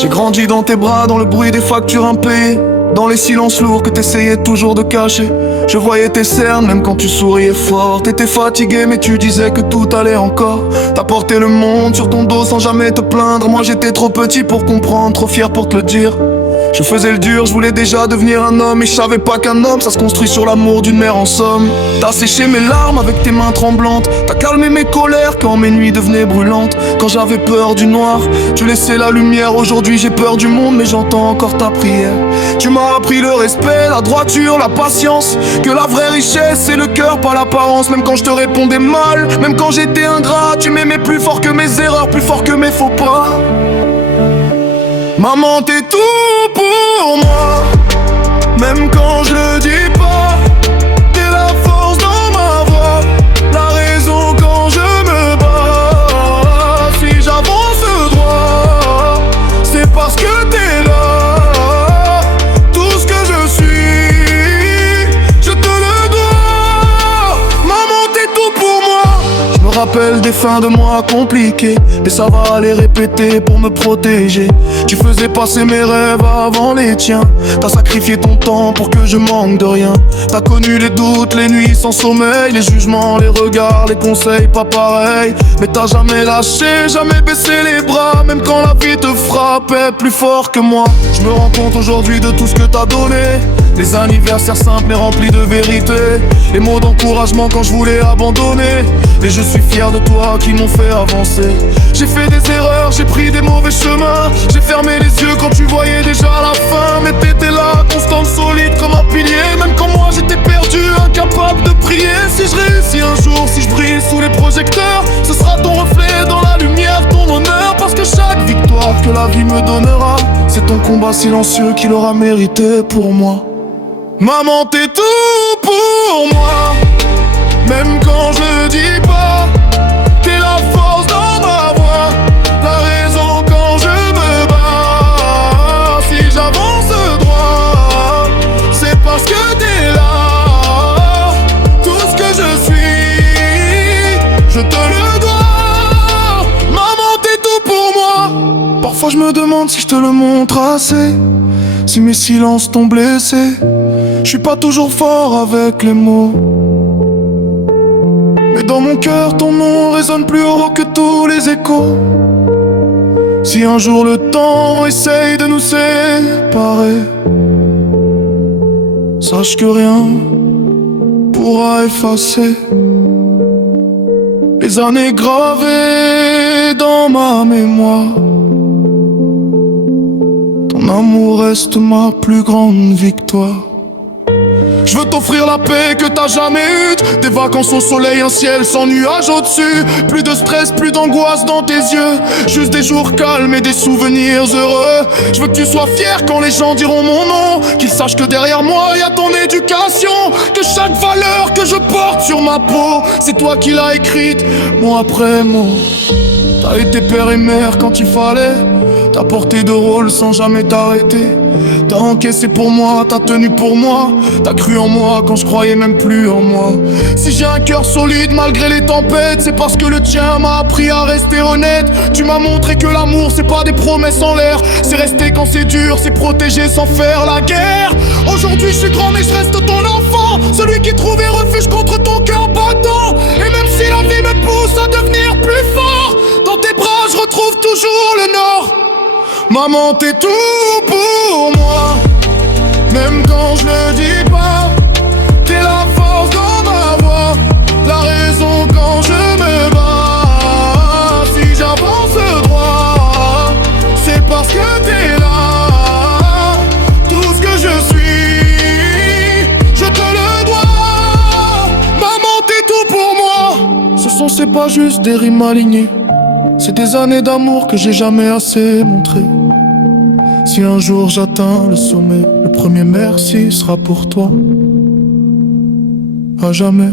J'ai grandi dans tes bras, dans le bruit des factures impayées, dans les silences lourds que t'essayais toujours de cacher. Je voyais tes cernes même quand tu souriais fort. T'étais fatigué mais tu disais que tout allait encore. T'as porté le monde sur ton dos sans jamais te plaindre. Moi j'étais trop petit pour comprendre, trop fier pour te le dire. Je faisais le dur, je voulais déjà devenir un homme. Et je savais pas qu'un homme ça se construit sur l'amour d'une mère en somme. T'as séché mes larmes avec tes mains tremblantes. T'as calmé mes colères quand mes nuits devenaient brûlantes. Quand j'avais peur du noir, tu laissais la lumière. Aujourd'hui j'ai peur du monde mais j'entends encore ta prière. Tu m'as appris le respect, la droiture, la patience. Que la vraie richesse c'est le cœur pas l'apparence. Même quand je te répondais mal, même quand j'étais ingrat, tu m'aimais plus fort que mes erreurs, plus fort que mes faux pas. Maman t'es tout pour moi, même quand je le dis pas. T'es la force dans ma voix, la raison quand je me bats. Si j'avance droit, c'est parce que t'es là. Tout ce que je suis, je te le dois. Maman t'es tout pour moi. Je me rappelle des fins de mois compliqués, mais ça va aller répéter pour me protéger. Tu faisais passer mes rêves avant les tiens. T'as sacrifié ton temps pour que je manque de rien. T'as connu les doutes, les nuits sans sommeil, les jugements, les regards, les conseils pas pareils. Mais t'as jamais lâché, jamais baissé les bras. Même quand la vie te frappait plus fort que moi. Je me rends compte aujourd'hui de tout ce que t'as donné. Les anniversaires simples mais remplis de vérité. Les mots d'encouragement quand je voulais abandonner. Et je suis fier de toi qui m'ont fait avancer. J'ai fait des erreurs, j'ai pris des mauvais chemins. J'ai fermé les yeux quand tu voyais déjà la fin. Mais t'étais là, constante, solide comme un pilier. Même quand moi j'étais perdu, incapable de prier. Si je réussis un jour, si je brille sous les projecteurs, ce sera ton reflet dans la lumière, ton honneur. Parce que chaque victoire que la vie me donnera, c'est ton combat silencieux qui l'aura mérité pour moi. Maman t'es tout pour moi, même quand je le dis pas. T'es la force dans ma voix, la raison quand je me bats. Si j'avance droit, c'est parce que t'es là. Tout ce que je suis, je te le dois. Maman t'es tout pour moi. Parfois je me demande si je te le montre assez, si mes silences t'ont blessé. Je suis pas toujours fort avec les mots, mais dans mon cœur ton nom résonne plus haut que tous les échos. Si un jour le temps essaye de nous séparer, sache que rien pourra effacer les années gravées dans ma mémoire. Ton amour reste ma plus grande victoire. Je veux t'offrir la paix que t'as jamais eue, des vacances au soleil, un ciel sans nuages au-dessus. Plus de stress, plus d'angoisse dans tes yeux, juste des jours calmes et des souvenirs heureux. Je veux que tu sois fier quand les gens diront mon nom, qu'ils sachent que derrière moi y a ton éducation. Que chaque valeur que je porte sur ma peau, c'est toi qui l'as écrite, mot après mot. T'as été père et mère quand il fallait, t'as porté de rôle sans jamais t'arrêter. T'as encaissé pour moi, t'as tenu pour moi. T'as cru en moi quand je croyais même plus en moi. Si j'ai un cœur solide malgré les tempêtes, c'est parce que le tien m'a appris à rester honnête. Tu m'as montré que l'amour c'est pas des promesses en l'air, c'est rester quand c'est dur, c'est protéger sans faire la guerre. Aujourd'hui je suis grand mais je reste ton enfant, celui qui trouvait refuge contre ton cœur battant. Et même si la vie me pousse à devenir plus fort, dans tes bras je retrouve toujours le nord. Maman t'es tout pour moi, même quand je le dis pas. T'es la force dans ma voix, la raison quand je me bats. Si j'avance droit, c'est parce que t'es là. Tout ce que je suis, je te le dois. Maman t'es tout pour moi. Ce son c'est pas juste des rimes alignées, c'est des années d'amour que j'ai jamais assez montré. Si un jour j'atteins le sommet, le premier merci sera pour toi. À jamais.